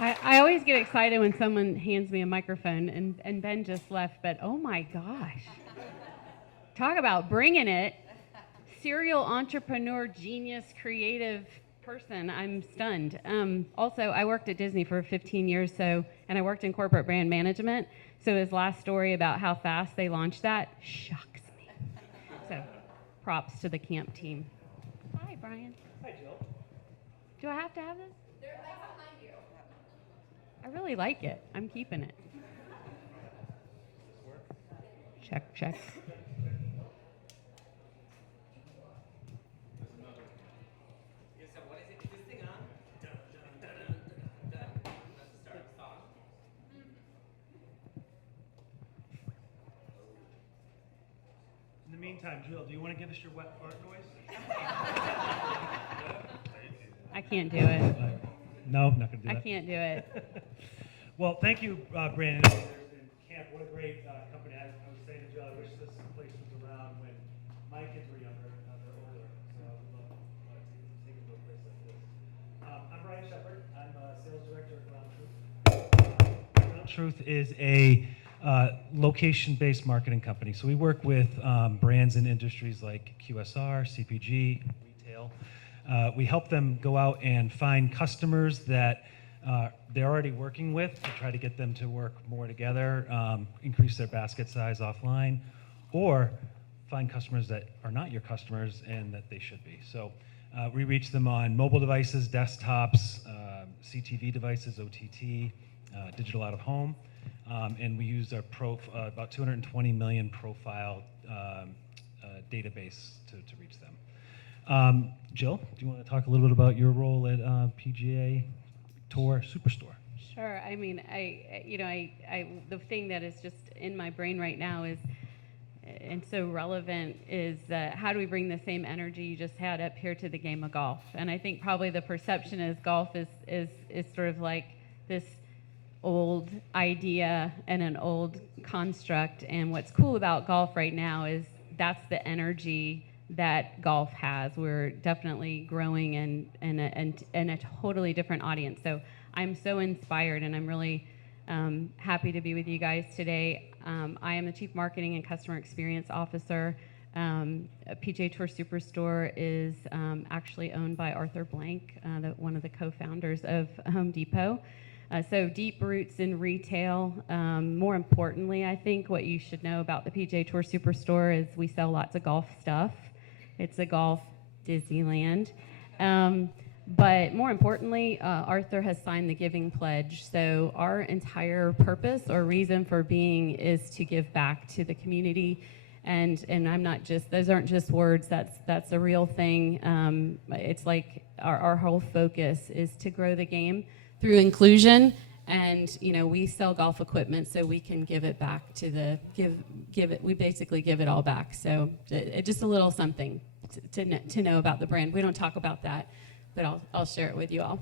I always get excited when someone hands me a microphone, and Ben just left, but oh my gosh. Talk about bringing it. Serial entrepreneur, genius, creative person. I'm stunned. Also, I worked at Disney for 15 years, and I worked in corporate brand management. So his last story about how fast they launched that shocks me. So, props to the camp team. Hi, Brian. Hi, Jill. Do I have to have this? I really like it. I'm keeping it. Check, check. In the meantime, Jill, do you want to give us your wet fart noise? I can't do it. No, not going to do I that. can't do it. Well, thank you, Brandon. And Camp, what a great company. I was saying to Jill, I wish this place was around when my kids were younger. They're older, so I would love to take them to a place like this. I'm Brian Shepard. I'm sales director at GroundTruth. GroundTruth is a location-based marketing company. So we work with brands in industries like QSR, CPG, retail. We help them go out and find customers that they're already working with to try to get them to work more together, increase their basket size offline, or find customers that are not your customers and that they should be. So we reach them on mobile devices, desktops, CTV devices, OTT, digital out of home, and we use our about 220 million profile database to reach them. Jill, do you want to talk a little bit about your role at PGA Tour Superstore? Sure. I mean, the thing that is just in my brain right now is, and so relevant, is how do we bring the same energy you just had up here to the game of golf? And I think probably the perception is golf is sort of like this old idea and an old construct. And what's cool about golf right now is that's the energy that golf has. We're definitely growing in a totally different audience. So I'm so inspired, and I'm really happy to be with you guys today. I am the Chief Marketing and Customer Experience Officer. PGA Tour Superstore is actually owned by Arthur Blank, one of the co-founders of Home Depot. So deep roots in retail. More importantly, I think what you should know about the PGA Tour Superstore is we sell lots of golf stuff. It's a golf Disneyland. But more importantly, Arthur has signed the Giving Pledge. So our entire purpose or reason for being is to give back to the community. And I'm not just, those aren't just words, that's a real thing. It's like our whole focus is to grow the game through inclusion. And, we sell golf equipment so we can give it back to we basically give it all back. So just a little something to know about the brand. We don't talk about that, but I'll share it with you all.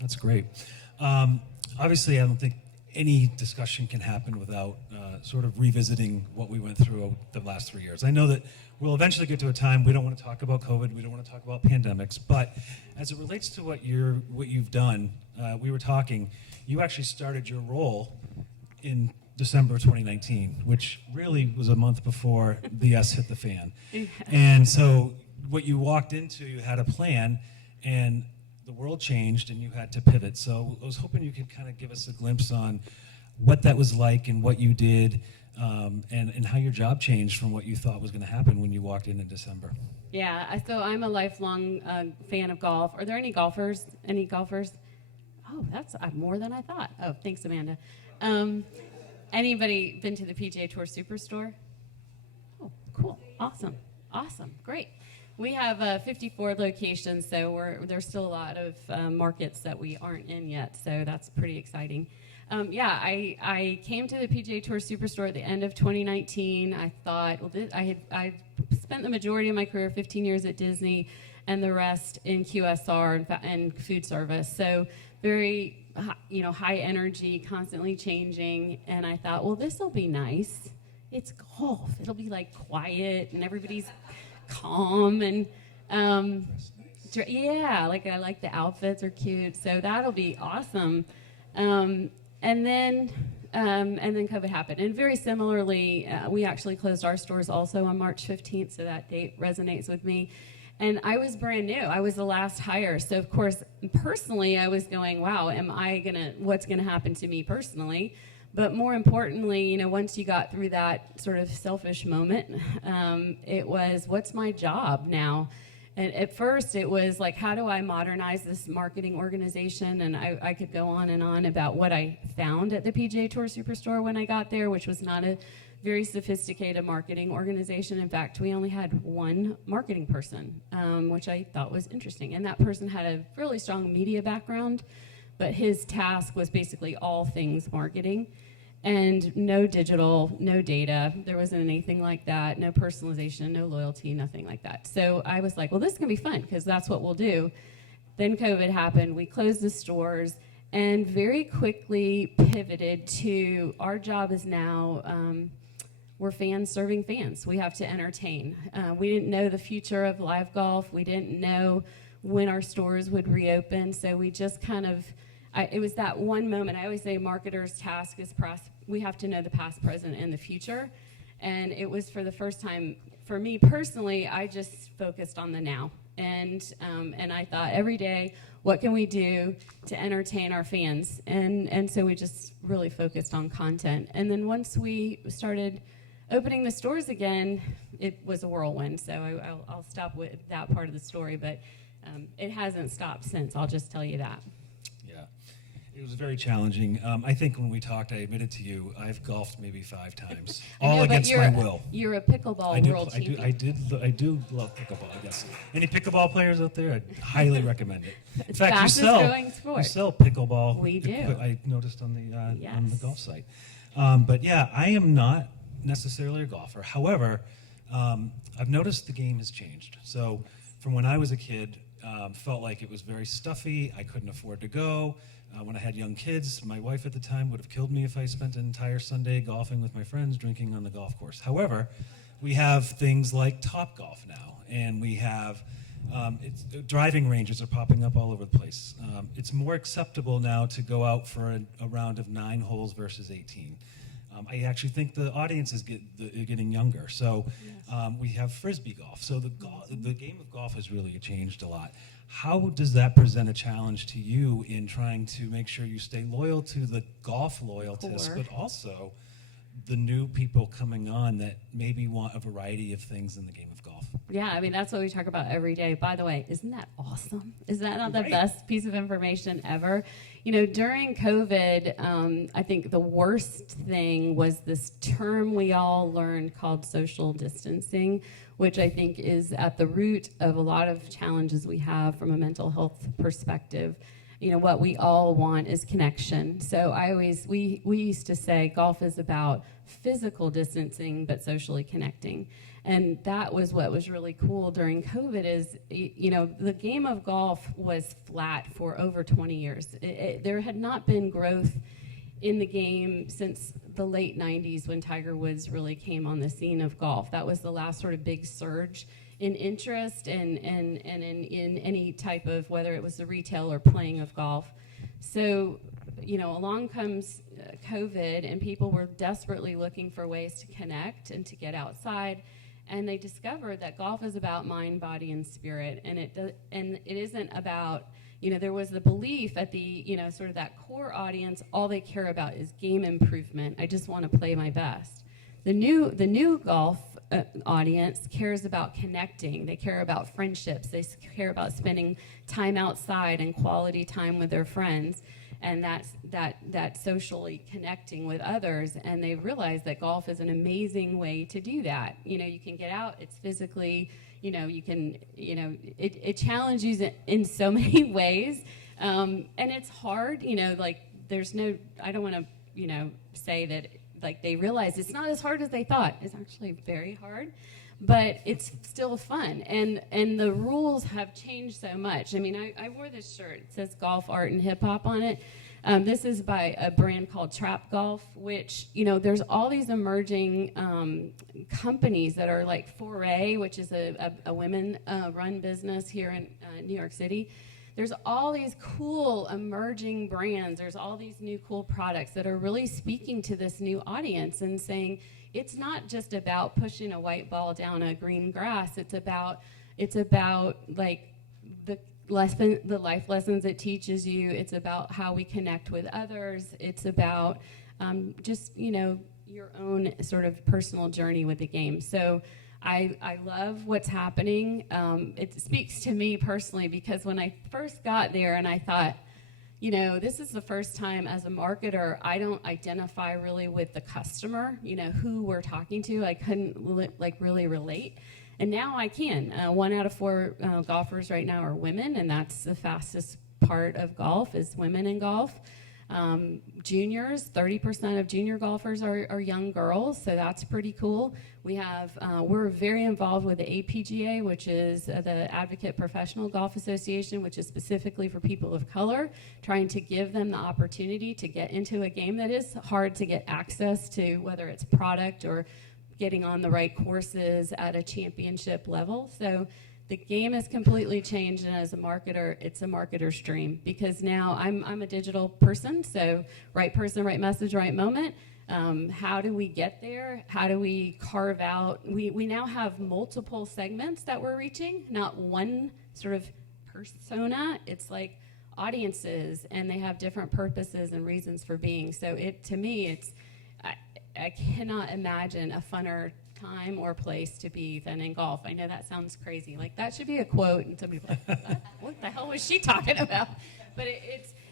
That's great. Obviously, I don't think any discussion can happen without sort of revisiting what we went through the last 3 years. I know that we'll eventually get to a time we don't want to talk about COVID, we don't want to talk about pandemics, but as it relates to what you've done, we were talking, you actually started your role in December 2019, which really was a month before the S hit the fan. And so what you walked into, you had a plan, and the world changed and you had to pivot. So I was hoping you could kind of give us a glimpse on what that was like and what you did, and how your job changed from what you thought was going to happen when you walked in December. Yeah, so I'm a lifelong fan of golf. Are there any golfers? Any golfers? Oh, that's more than I thought. Oh, thanks, Amanda. Anybody been to the PGA Tour Superstore? Oh, cool. Awesome. Great. We have 54 locations, so there's still a lot of markets that we aren't in yet, so that's pretty exciting. I came to the PGA Tour Superstore at the end of 2019. I thought, I spent the majority of my career, 15 years at Disney, and the rest in QSR and food service. So very, high energy, constantly changing. And I thought, well, this will be nice. It's golf. It'll be like quiet and everybody's calm. And Yeah, like I like the outfits are cute, so that'll be awesome. And then COVID happened, and very similarly, we actually closed our stores also on March 15th, so that date resonates with me. And I was brand new. I was the last hire, so of course, personally, I was going, "Wow, what's gonna happen to me personally?" But more importantly, once you got through that sort of selfish moment, it was, "What's my job now?" And at first, it was like, how do I modernize this marketing organization? And I could go on and on about what I found at the PGA Tour Superstore when I got there, which was not a very sophisticated marketing organization. In fact, we only had one marketing person, which I thought was interesting. And that person had a really strong media background, but his task was basically all things marketing. And no digital, no data. There wasn't anything like that. No personalization, no loyalty, nothing like that. So I was like, well, this is going to be fun because that's what we'll do. Then COVID happened. We closed the stores and very quickly pivoted to our job is now we're fans serving fans. We have to entertain. We didn't know the future of live golf. We didn't know when our stores would reopen. So we just kind of it was that one moment. I always say marketers' task is we have to know the past, present, and the future. And it was for the first time, for me personally, I just focused on the now. And I thought every day, what can we do to entertain our fans? And so we just really focused on content. And then once we started opening the stores again, it was a whirlwind. So I'll stop with that part of the story, but it hasn't stopped since. I'll just tell you that. It was very challenging. I think when we talked, I admitted to you, I've golfed maybe 5 times, all against my will. You're a pickleball world champion. I do love pickleball, I guess. Any pickleball players out there? I highly recommend it. In fact, fastest growing sport. you sell pickleball. We do. I noticed on the Yes. on the golf site. But yeah, I am not necessarily a golfer. However, I've noticed the game has changed. So from when I was a kid, felt like it was very stuffy. I couldn't afford to go. When I had young kids, my wife at the time would have killed me if I spent an entire Sunday golfing with my friends, drinking on the golf course. However, we have things like Topgolf now, and we have driving ranges are popping up all over the place. It's more acceptable now to go out for a round of 9 holes versus 18. I actually think the audience is getting younger. So we have frisbee golf. So the game of golf has really changed a lot. How does that present a challenge to you in trying to make sure you stay loyal to the golf loyalists, but also the new people coming on that maybe want a variety of things in the game of golf? Yeah, I mean, that's what we talk about every day. By the way, isn't that awesome? Is that not the Right. best piece of information ever? During COVID, I think the worst thing was this term we all learned called social distancing, which I think is at the root of a lot of challenges we have from a mental health perspective. What we all want is connection. So we used to say golf is about physical distancing, but socially connecting. And that was what was really cool during COVID is, the game of golf was flat for over 20 years. There had not been growth in the game since the late 90s when Tiger Woods really came on the scene of golf. That was the last sort of big surge in interest and in any type of, whether it was the retail or playing of golf. So, along comes COVID, and people were desperately looking for ways to connect and to get outside. And they discovered that golf is about mind, body, and spirit. And it isn't about, there was the belief at the, sort of that core audience, all they care about is game improvement. I just want to play my best. The new golf audience cares about connecting. They care about friendships. They care about spending time outside and quality time with their friends. And that's socially connecting with others. And they realize that golf is an amazing way to do that. You can get out. It's physically, you can, it challenges you in so many ways. And it's hard, there's no, I don't want to, say that, they realize it's not as hard as they thought. It's actually very hard, but it's still fun. And the rules have changed so much. I mean, I wore this shirt. It says golf, art, and hip hop on it. This is by a brand called Trap Golf, which, there's all these emerging companies that are like Foray, which is a women-run business here in New York City. There's all these cool emerging brands. There's all these new cool products that are really speaking to this new audience and saying it's not just about pushing a white ball down a green grass. It's about like the life lessons it teaches you. It's about how we connect with others. It's about just your own sort of personal journey with the game. So I love what's happening. It speaks to me personally because when I first got there and I thought, this is the first time as a marketer I don't identify really with the customer, who we're talking to. I couldn't really relate. And now I can. 1 out of 4 golfers right now are women, and that's the fastest part of golf is women in golf. Juniors, 30% of junior golfers are young girls, so that's pretty cool. We're very involved with the APGA, which is the Advocate Professional Golf Association, which is specifically for people of color, trying to give them the opportunity to get into a game that is hard to get access to, whether it's product or getting on the right courses at a championship level. So the game has completely changed, and as a marketer, it's a marketer's dream because now I'm a digital person, so right person, right message, right moment. How do we get there? How do we carve out? We now have multiple segments that we're reaching, not one sort of persona. It's like audiences, and they have different purposes and reasons for being. So to me, I cannot imagine a funner time or place to be than in golf. I know that sounds crazy. Like that should be a quote, and somebody's like, "What the hell was she talking about?" But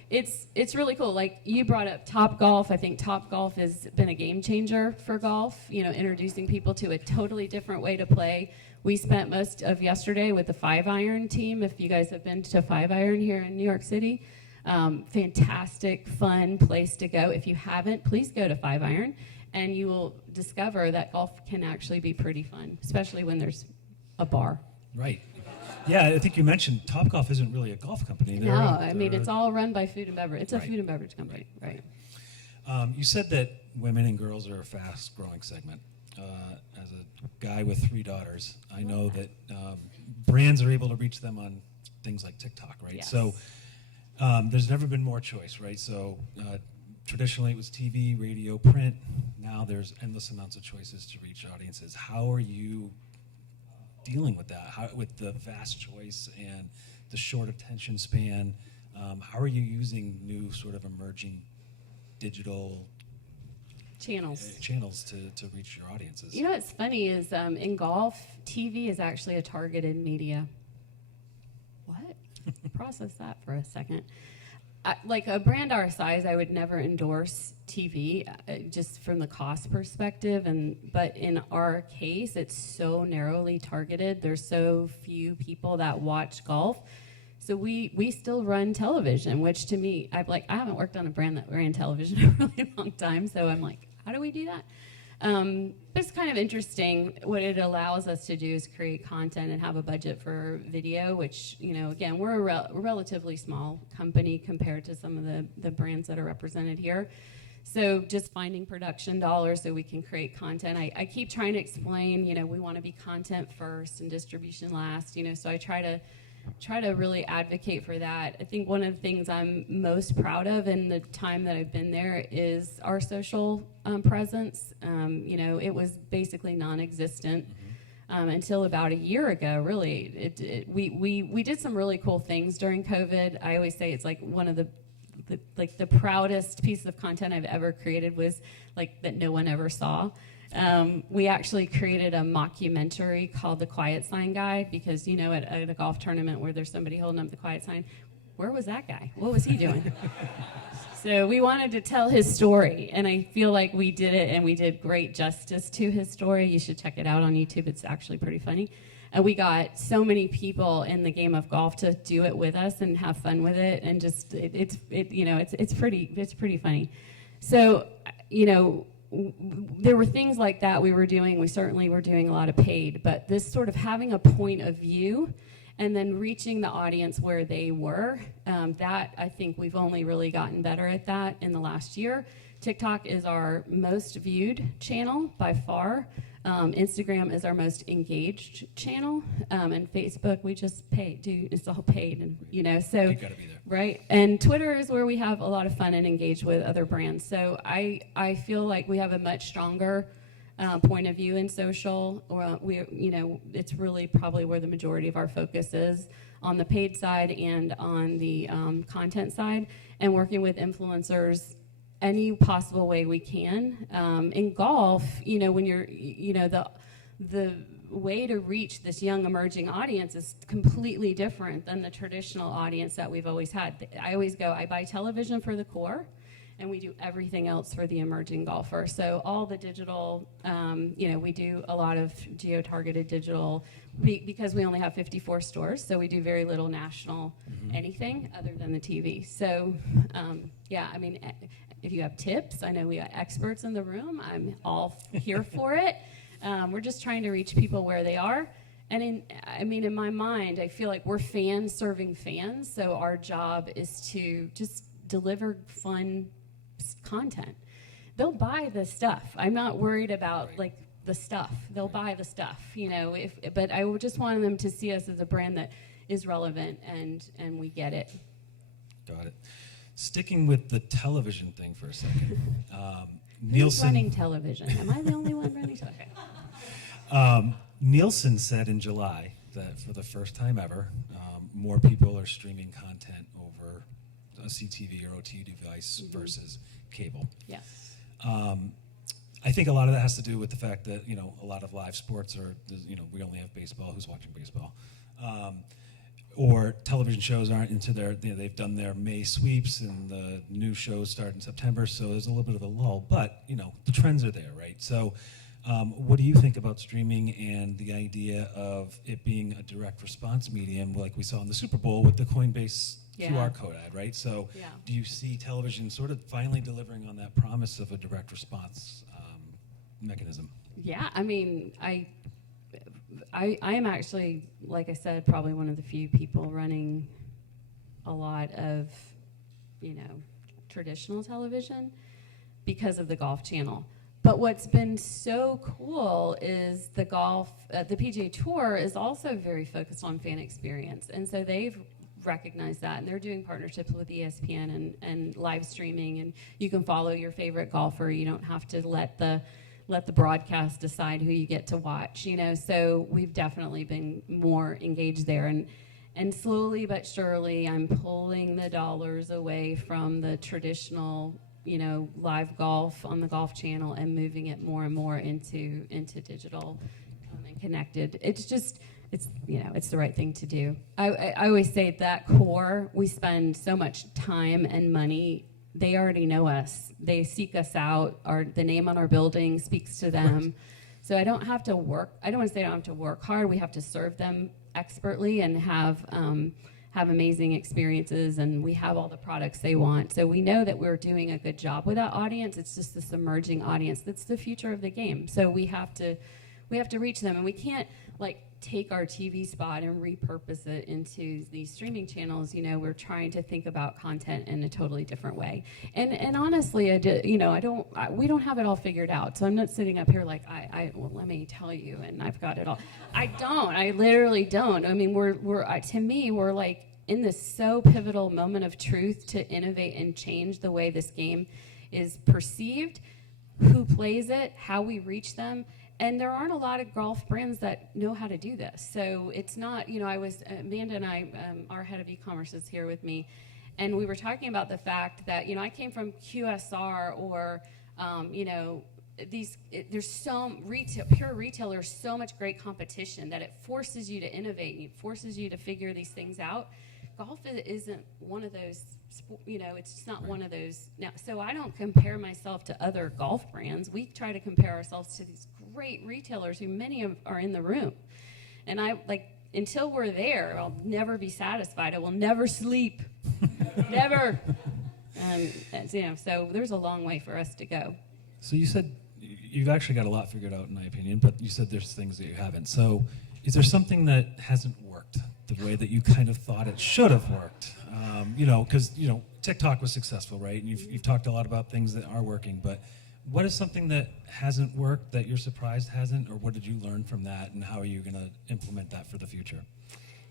it's really cool. Like you brought up Topgolf. I think Topgolf has been a game changer for golf. Introducing people to a totally different way to play. We spent most of yesterday with the 5-iron team. If you guys have been to 5-iron here in New York City, fantastic, fun place to go. If you haven't, please go to 5-iron. And you will discover that golf can actually be pretty fun, especially when there's a bar. Right. Yeah, I think you mentioned Topgolf isn't really a golf company. It's all run by food and beverage. It's a food and beverage company, right? You said that women and girls are a fast-growing segment. As a guy with 3 daughters, I know that brands are able to reach them on things like TikTok, right? Yes. So there's never been more choice, right? So traditionally it was TV, radio, print. Now there's endless amounts of choices to reach audiences. How are you dealing with that? With the vast choice and the short attention span, how are you using new sort of emerging digital channels to reach your audiences? What's funny is in golf, TV is actually a targeted media. What? Process that for a second. Like a brand our size, I would never endorse TV just from the cost perspective. But in our case, it's so narrowly targeted. There's so few people that watch golf. So we still run television, which to me, I haven't worked on a brand that ran television in a really long time. So I'm like, how do we do that? But it's kind of interesting. What it allows us to do is create content and have a budget for video, which, again, we're a relatively small company compared to some of the brands that are represented here. So just finding production dollars so we can create content. I keep trying to explain, we want to be content first and distribution last, so I try to really advocate for that. I think one of the things I'm most proud of in the time that I've been there is our social presence. It was basically non-existent until about a year ago, really. We did some really cool things during COVID. I always say it's like one of the proudest piece of content I've ever created was like that no one ever saw. We actually created a mockumentary called The Quiet Sign Guy because, at a golf tournament where there's somebody holding up the quiet sign, where was that guy? What was he doing? So we wanted to tell his story, and I feel like we did it, and we did great justice to his story. You should check it out on YouTube. It's actually pretty funny. And we got so many people in the game of golf to do it with us and have fun with it, and just it's pretty funny. So, there were things like that we were doing. We certainly were doing a lot of paid, but this sort of having a point of view and then reaching the audience where they were. That, I think we've only really gotten better at that in the last year. TikTok is our most viewed channel by far. Instagram is our most engaged channel, and Facebook we just it's all paid, and so You gotta be there. right. And Twitter is where we have a lot of fun and engage with other brands. So I feel like we have a much stronger point of view in social. Or it's really probably where the majority of our focus is, on the paid side and on the content side, and working with influencers any possible way we can. In golf, when you're, the way to reach this young emerging audience is completely different than the traditional audience that we've always had. I always go, I buy television for the core, and we do everything else for the emerging golfer. So all the digital, we do a lot of geo-targeted digital because we only have 54 stores, so we do very little national anything other than the TV. So, if you have tips, I know we got experts in the room. I'm all here for it. We're just trying to reach people where they are. And in my mind, I feel like we're fans serving fans. So our job is to just deliver fun content. They'll buy the stuff. I'm not worried about the stuff. They'll buy the stuff, but I just want them to see us as a brand that is relevant and we get it. Got it. Sticking with the television thing for a second. Who's Nielsen running television? Am I the only one running television? Nielsen said in July that for the first time ever, more people are streaming content over a CTV or OTT device versus cable. Yes. I think a lot of that has to do with the fact that a lot of live sports are we only have baseball. Who's watching baseball? Or television shows aren't into they've done their May sweeps and the new shows start in September, so there's a little bit of a lull. But the trends are there, right? So, what do you think about streaming and the idea of it being a direct response medium, like we saw in the Super Bowl with the Coinbase QR code ad, right? So, do you see television sort of finally delivering on that promise of a direct response mechanism? Yeah, I am actually, like I said, probably one of the few people running a lot of, traditional television because of the Golf Channel. But what's been so cool is the PGA Tour is also very focused on fan experience. And so they've recognized that, and they're doing partnerships with ESPN and live streaming, and you can follow your favorite golfer. You don't have to let the broadcast decide who you get to watch, So we've definitely been more engaged there, and slowly but surely, I'm pulling the dollars away from the traditional, live golf on the Golf Channel and moving it more and more into digital and connected. It's the right thing to do. I always say that core, we spend so much time and money. They already know us. They seek us out. The name on our building speaks to them. Right. So I don't have to work. I don't want to say I don't have to work hard. We have to serve them expertly and have amazing experiences, and we have all the products they want. So we know that we're doing a good job with that audience. It's just this emerging audience that's the future of the game. So we have to reach them, and we can't take our TV spot and repurpose it into these streaming channels. We're trying to think about content in a totally different way. And honestly, we don't have it all figured out. So I'm not sitting up here well, let me tell you, and I've got it all. I don't. I literally don't. To me, we're in this so pivotal moment of truth to innovate and change the way this game is perceived, who plays it, how we reach them. And there aren't a lot of golf brands that know how to do this. So it's not, Amanda and I, our head of e-commerce is here with me, and we were talking about the fact that, I came from QSR or, there's so pure retail, there's so much great competition that it forces you to innovate and it forces you to figure these things out. Golf isn't one of those, it's just not one of those. Now, so I don't compare myself to other golf brands. We try to compare ourselves to these great retailers who many of are in the room. And until we're there, I'll never be satisfied. I will never sleep. Never. So there's a long way for us to go. So you said you've actually got a lot figured out, in my opinion, but you said there's things that you haven't. So is there something that hasn't worked the way that you kind of thought it should have worked? Because TikTok was successful, right? And you've talked a lot about things that are working, but what is something that hasn't worked that you're surprised hasn't, or what did you learn from that, and how are you going to implement that for the future?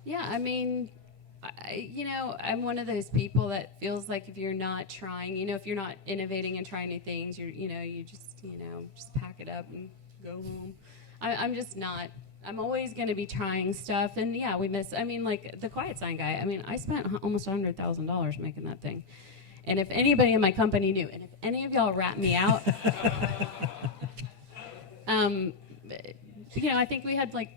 Yeah, I mean, I'm one of those people that feels like if you're not trying, if you're not innovating and trying new things, you just pack it up and go home. I'm just not. I'm always going to be trying stuff, and yeah, like the Quiet Sign guy. I mean, I spent almost $100,000 making that thing. And if anybody in my company knew, and if any of y'all rat me out, I think we had like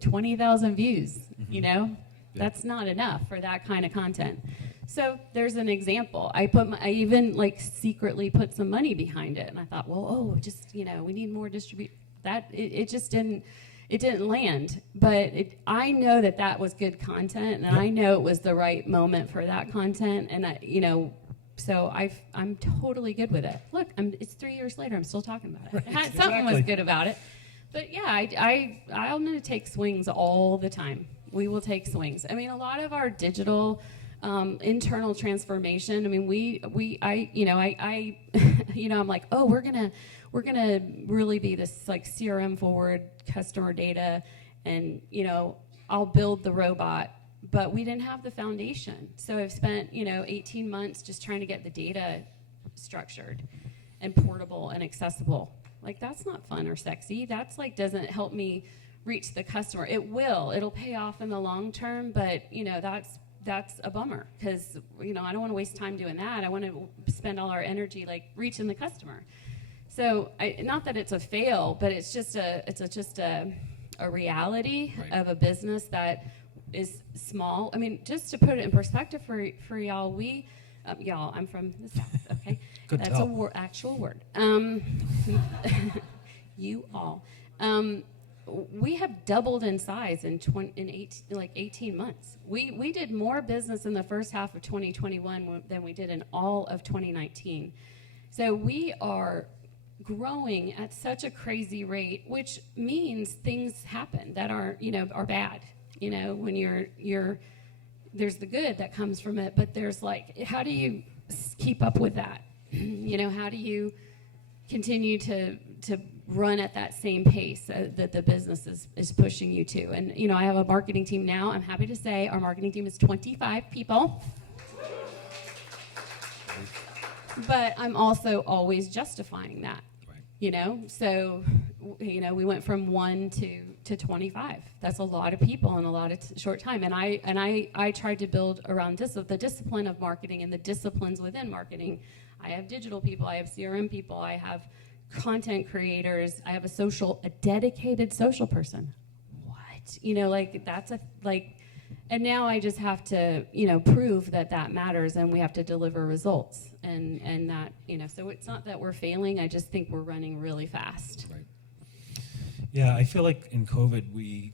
20,000 views, Yeah. That's not enough for that kind of content. So there's an example. I even like secretly put some money behind it, and I thought, well, we need more distribute. It just didn't land. But I know that was good content, and I know it was the right moment for that content, and so I'm totally good with it. Look, it's 3 years later. I'm still talking about it. Right, Something was exactly. good about it. But yeah, I'm going to take swings all the time. We will take swings. I mean, a lot of our digital internal transformation. I mean, I'm like, oh, we're gonna really be this like CRM forward customer data, and I'll build the robot. But we didn't have the foundation. So I've spent 18 months just trying to get the data structured and portable and accessible. Like, that's not fun or sexy. That's like doesn't help me reach the customer. It'll pay off in the long term, but that's a bummer, because I don't want to waste time doing that. I want to spend all our energy like reaching the customer. So not that it's a fail, but it's just a reality of a business that is small. I mean, just to put it in perspective for y'all, y'all, I'm from the South, okay? Good That's tell. actual word. You all. We have doubled in size in 18 months. We did more business in the first half of 2021 than we did in all of 2019. So we are growing at such a crazy rate, which means things happen that are bad. When there's the good that comes from it, but there's like, how do you keep up with that? How do you continue to run at that same pace that the business is pushing you to? And I have a marketing team now. I'm happy to say our marketing team is 25 people. But I'm also always justifying that. So we went from 1 to 25. That's a lot of people in a lot of short time. And I tried to build around the discipline of marketing and the disciplines within marketing. I have digital people, I have CRM people, I have content creators, I have a dedicated social person. What? And now I just have to, prove that matters, and we have to deliver results. And that, so it's not that we're failing, I just think we're running really fast. Right. Yeah, I feel like in COVID,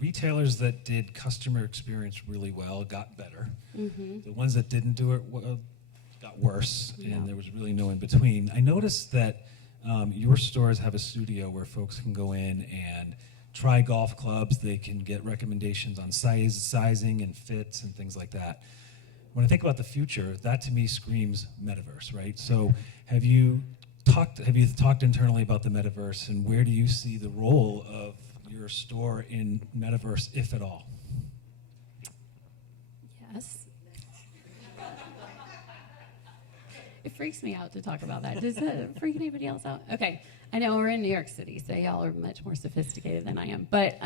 retailers that did customer experience really well got better. Mm-hmm. The ones that didn't do it got worse, and there was really no in between. I noticed that your stores have a studio where folks can go in and try golf clubs. They can get recommendations on sizing and fits and things like that. When I think about the future, that to me screams metaverse, right? So have you talked internally about the metaverse, and where do you see the role of your store in metaverse, if at all? Yes. It freaks me out to talk about that. Does it freak anybody else out? Okay. I know we're in New York City, so y'all are much more sophisticated than I am. But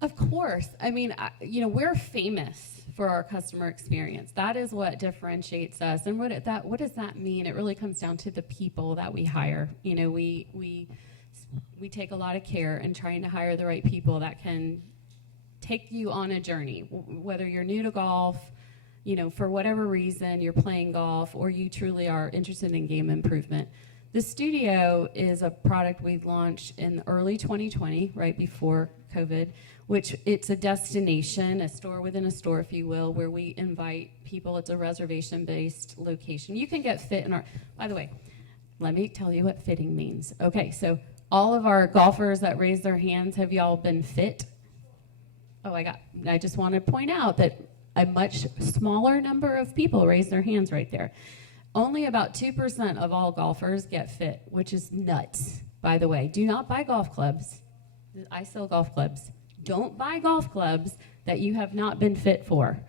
of course, I mean, we're famous for our customer experience. That is what differentiates us. And what does that mean? It really comes down to the people that we hire. We take a lot of care in trying to hire the right people that can take you on a journey, whether you're new to golf, for whatever reason you're playing golf, or you truly are interested in game improvement. The studio is a product we launched in early 2020, right before COVID, which it's a destination, a store within a store, if you will, where we invite people. It's a reservation-based location. You can get fit in our, by the way, let me tell you what fitting means. Okay, so all of our golfers that raise their hands, have y'all been fit? I just want to point out that a much smaller number of people raised their hands right there. Only about 2% of all golfers get fit, which is nuts, by the way. Do not buy golf clubs. I sell golf clubs. Don't buy golf clubs that you have not been fit for.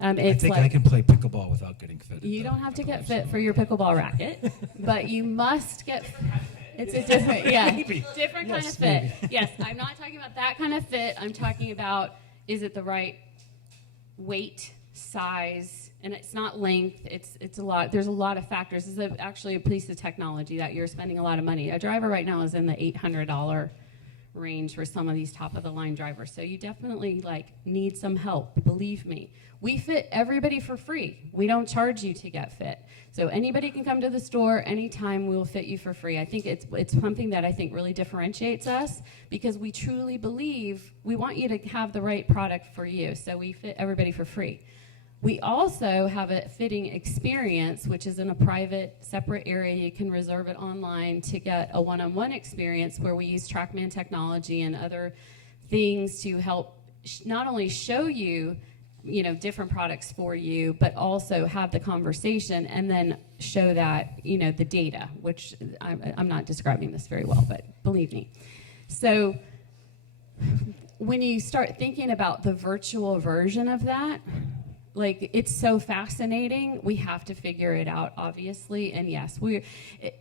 I think I can play pickleball without getting fit. You don't have to get fit for your pickleball racket, but you must get. It's a different, different kind of fit. Maybe. Yes, I'm not talking about that kind of fit. I'm talking about, is it the right weight, size, and it's not length. It's a lot. There's a lot of factors. It's actually a piece of technology that you're spending a lot of money. A driver right now is in the $800 range for some of these top of the line drivers. So you definitely need some help. Believe me. We fit everybody for free. We don't charge you to get fit. So anybody can come to the store anytime. We will fit you for free. I think it's something that I think really differentiates us because we truly believe we want you to have the right product for you. So we fit everybody for free. We also have a fitting experience, which is in a private, separate area. You can reserve it online to get a one-on-one experience where we use TrackMan technology and other things to help not only show you different products for you, but also have the conversation and then show that, the data, which I'm not describing this very well, but believe me. So when you start thinking about the virtual version of that, it's so fascinating. We have to figure it out, obviously. And yes,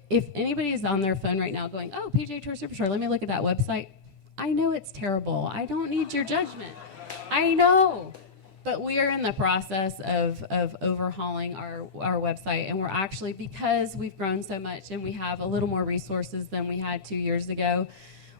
if anybody is on their phone right now going, oh, PGA Tour Superstore, let me look at that website. I know it's terrible. I don't need your judgment. I know. But we are in the process of overhauling our website, and we're actually, because we've grown so much and we have a little more resources than we had 2 years ago,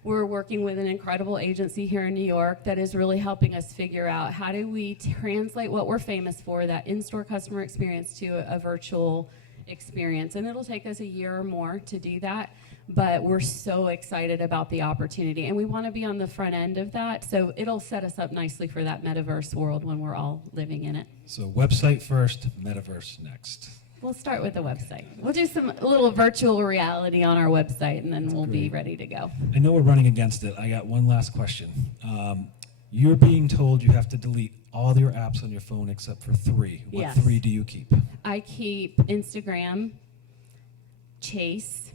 we're working with an incredible agency here in New York that is really helping us figure out how do we translate what we're famous for, that in-store customer experience, to a virtual experience. And it'll take us a year or more to do that. But we're so excited about the opportunity, and we want to be on the front end of that, so it'll set us up nicely for that metaverse world when we're all living in it. So website first, metaverse next. We'll start with the website. We'll do a little virtual reality on our website, and then we'll be ready to go. I know we're running against it. I got one last question. You're being told you have to delete all your apps on your phone except for 3. What Yes. 3 do you keep? I keep Instagram, Chase.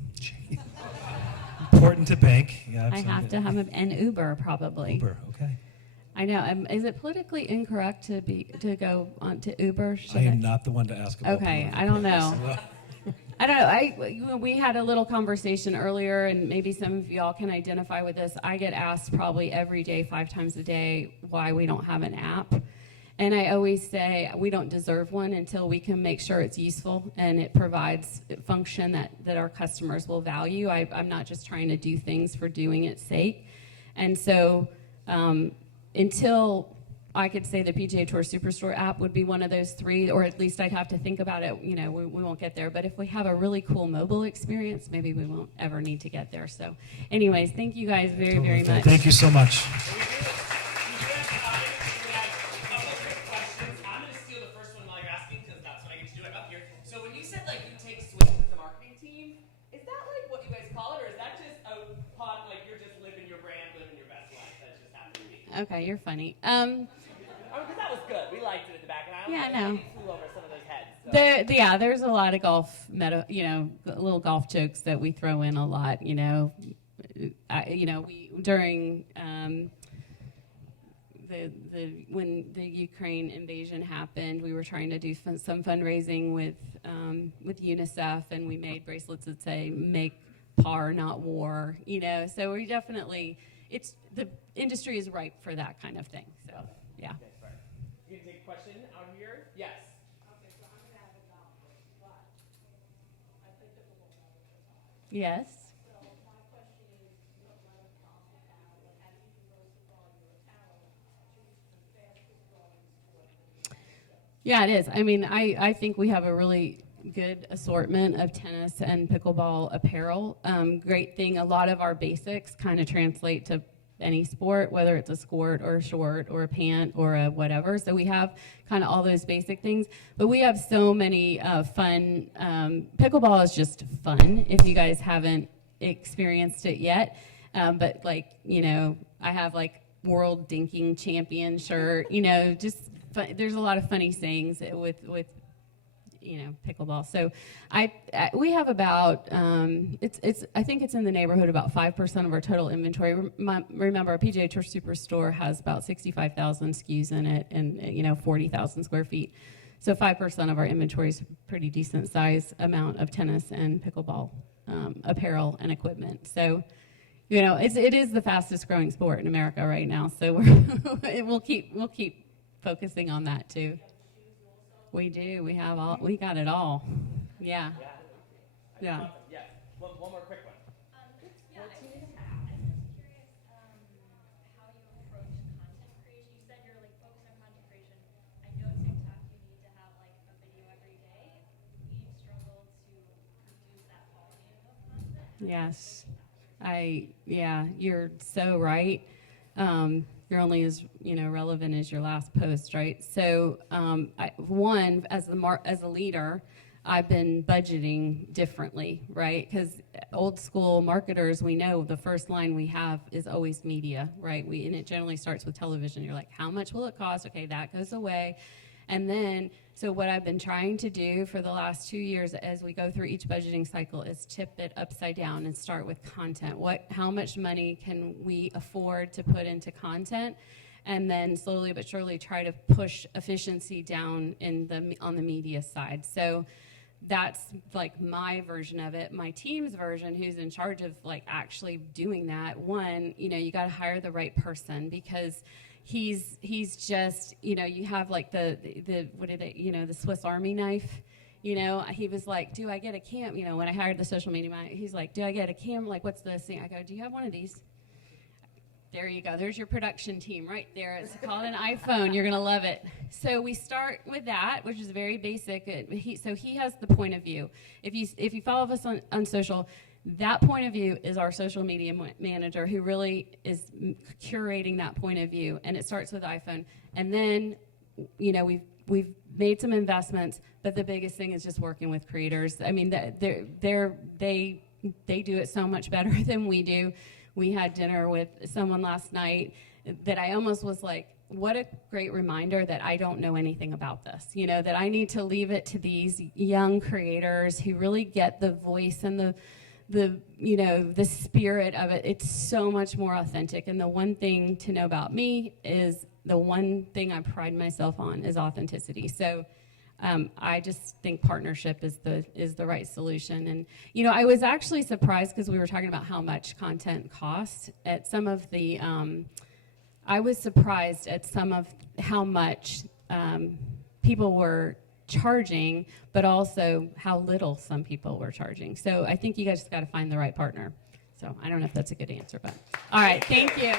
Important to bank. Yeah, I have to have an Uber probably. Uber, okay. I know. Is it politically incorrect to go on to Uber? I am not the one to ask about. Okay, political I don't know. things. I don't know. We had a little conversation earlier, and maybe some of y'all can identify with this. I get asked probably every day, 5 times a day, why we don't have an app. And I always say we don't deserve one until we can make sure it's useful and it provides function that our customers will value. I'm not just trying to do things for doing its sake. And so until I could say the PGA Tour Superstore app would be one of those 3, or at least I'd have to think about it. We won't get there. But if we have a really cool mobile experience, maybe we won't ever need to get there. So anyways, thank you guys very, very much. Thank you so much. Okay, you're funny. Because that was good. We liked it at the back, and Yeah, I know. maybe flew over some of those heads. So. There's a lot of golf little golf jokes that we throw in a lot. We during when the Ukraine invasion happened, we were trying to do some fundraising with UNICEF, and we made bracelets that say "Make par, not war." So we definitely the industry is ripe for that kind of thing. So yeah. Okay, sorry. You can take a question out here? Yes. Okay, so I'm an avid golfer, but I play pickleball all the time. Yes. So my question is, what level of golf you have, and how do you diversify your talent to the fastest growing sport? Yeah, it is. I mean, I think we have a really good assortment of tennis and pickleball apparel. Great thing, a lot of our basics kind of translate to any sport, whether it's a skirt or a short or a pant or a whatever. So we have kind of all those basic things. But we have so many fun. Pickleball is just fun if you guys haven't experienced it yet. But I have world dinking champion shirt, just there's a lot of funny sayings with pickleball. So we have about I think it's in the neighborhood about 5% of our total inventory. Remember, our PGA Tour Superstore has about 65,000 SKUs in it, and 40,000 square feet. So 5% of our inventory is a pretty decent size amount of tennis and pickleball apparel and equipment. So it is the fastest growing sport in America right now. So we'll keep focusing on that too. We do. We got it all. Yeah. Yeah. Yes. One more quick one. I was just curious how you approach content creation. You said you're focused on content creation. I know TikTok, you need to have a video every day. We struggle to produce that volume of content. Yes. You're so right. You're only as relevant as your last post, right? So, as a leader, I've been budgeting differently, right? Because old school marketers, we know the first line we have is always media, right? And it generally starts with television. You're like, how much will it cost? Okay, that goes away. And then, so what I've been trying to do for the last 2 years as we go through each budgeting cycle is tip it upside down and start with content. How much money can we afford to put into content? And then slowly but surely try to push efficiency down on the media side. So that's my version of it. My team's version, who's in charge of actually doing that, you got to hire the right person, because he's just, you have the Swiss Army knife, he was like, do I get a cam, when I hired the social media, he's like, do I get a cam, what's this thing? I go, do you have one of these? There you go. There's your production team right there. It's called an iPhone. You're going to love it. So we start with that, which is very basic. So he has the point of view. If you follow us on social, that point of view is our social media manager, who really is curating that point of view. And it starts with iPhone. And then, we've made some investments, but the biggest thing is just working with creators. I mean, they do it so much better than we do. We had dinner with someone last night that I almost was like, what a great reminder that I don't know anything about this, that I need to leave it to these young creators who really get the voice and the spirit of it. It's so much more authentic. And the one thing to know about me is the one thing I pride myself on is authenticity. So I just think partnership is the right solution. And I was actually surprised, because we were talking about how much content costs at some of the. I was surprised at some of how much people were charging, but also how little some people were charging. So I think you guys just got to find the right partner. So I don't know if that's a good answer, but all right, thank you.